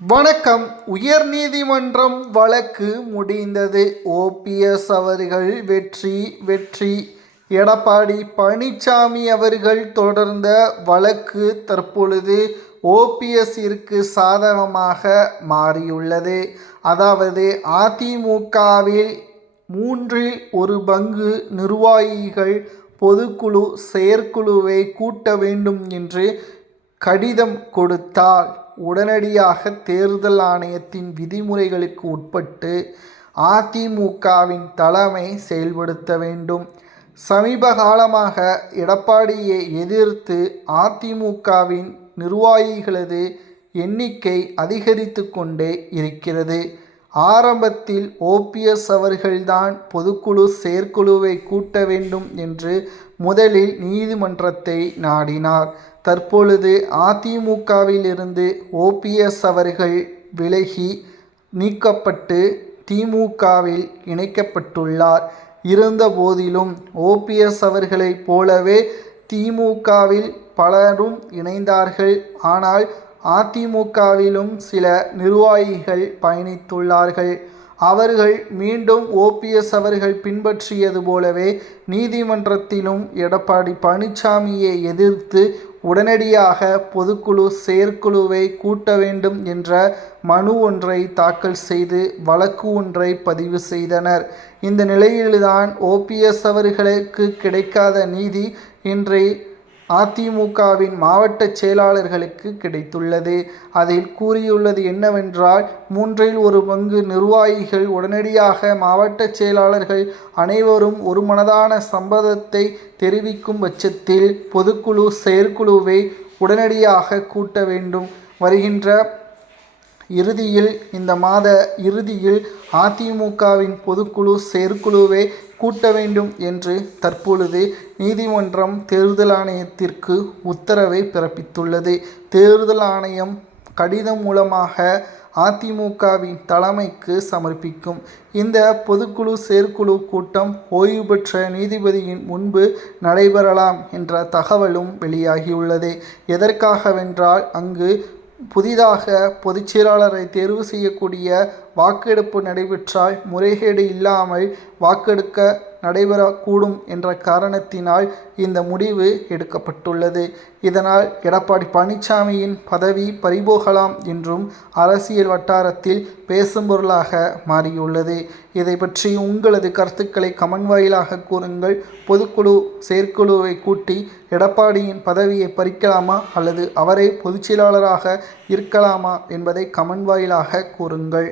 வணக்கம். உயர்நீதிமன்றம் வழக்கு முடிந்தது. ஓபிஎஸ் அவர்கள் வெற்றி. எடப்பாடி பழனிசாமி அவர்கள் தொடர்ந்த வழக்கு தற்பொழுது ஓபிஎஸ்ஸிற்கு சாதகமாக மாறியுள்ளது. அதாவது அதிமுகவில் 1/3 நிர்வாகிகள் பொதுக்குழு செயற்குழுவை கூட்ட வேண்டும் என்று கடிதம் கொடுத்தால் உடனடியாக தேர்தல் ஆணையத்தின் விதிமுறைகளுக்கு உட்பட்டு அதிமுகவின் தலைமை செயல்படுத்த வேண்டும். சமீப காலமாக எடப்பாடியை எதிர்த்து அதிமுகவின் நிர்வாகிகளது எண்ணிக்கை அதிகரித்து கொண்டே இருக்கிறது. ஆரம்பத்தில் ஓபிஎஸ் அவர்கள்தான் பொதுக்குழு செயற்குழுவை கூட்ட வேண்டும் என்று முதலில் நீதிமன்றத்தை நாடினார். தற்பொழுது அதிமுகவிலிருந்து ஓபிஎஸ் அவர்கள் விலகி நீக்கப்பட்டு திமுகவில் இணைக்கப்பட்டுள்ளார். இருந்த போதிலும் ஓபிஎஸ் அவர்களைப் போலவே திமுகவில் பலரும் இணைந்தார்கள். ஆனால் அதிமுகவிலும் சில நிர்வாகிகள் பயணித்துள்ளார்கள். அவர்கள் மீண்டும் ஓபிஎஸ் அவர்கள் பின்பற்றியது போலவே நீதிமன்றத்திலும் எடப்பாடி பழனிசாமியை எதிர்த்து உடனடியாக பொதுக்குழு செயற்குழுவை கூட்ட வேண்டும் என்ற மனு ஒன்றை தாக்கல் செய்து வழக்கு ஒன்றை பதிவு செய்தனர். இந்த நிலையில்தான் ஓபிஎஸ் அவர்களுக்கு கிடைக்காத நீதி இன்று அதிமுகவின் மாவட்ட செயலாளர்களுக்கு கிடைத்துள்ளது. அதில் கூறியுள்ளது என்னவென்றால், 1/3 நிர்வாகிகள் உடனடியாக மாவட்ட செயலாளர்கள் அனைவரும் ஒருமனதான சம்மதத்தை தெரிவிக்கும் பட்சத்தில் பொதுக்குழு செயற்குழுவை உடனடியாக கூட்ட வேண்டும். வருகின்ற இறுதியில் இந்த மாத இறுதியில் அதிமுகவின் பொதுக்குழு செயற்குழுவை கூட்ட வேண்டும் என்று தற்பொழுது நீதிமன்றம் தேர்தல் ஆணையத்திற்கு உத்தரவை பிறப்பித்துள்ளது. தேர்தல் ஆணையம் கடிதம் மூலமாக அதிமுகவின் தலைமைக்கு சமர்ப்பிக்கும். இந்த பொதுக்குழு செயற்குழு கூட்டம் ஓய்வு பெற்ற நீதிபதியின் முன்பு நடைபெறலாம் என்ற தகவலும் வெளியாகியுள்ளது. எதற்காகவென்றால், அங்கு புதிதாக பொதுச் செயலாளரை தேர்வு செய்யக்கூடிய வாக்கெடுப்பு நடைபெற்றால் முறைகேடு இல்லாமல் வாக்கெடுக்க நடைபெறக்கூடும் என்ற காரணத்தினால் இந்த முடிவு எடுக்கப்பட்டுள்ளது. இதனால் எடப்பாடி பழனிசாமியின் பதவி பறிபோகலாம் என்றும் அரசியல் வட்டாரத்தில் பேசும் பொருளாக மாறியுள்ளது. இதை பற்றி உங்களது கருத்துக்களை கமெண்ட் வாயிலாக கூறுங்கள். பொதுக்குழு செயற்குழுவை கூட்டி எடப்பாடியின் பதவியை பறிக்கலாமா அல்லது அவரே பொதுச் செயலாளராக இருக்கலாமா என்பதை கமெண்ட் வாயிலாக கூறுங்கள்.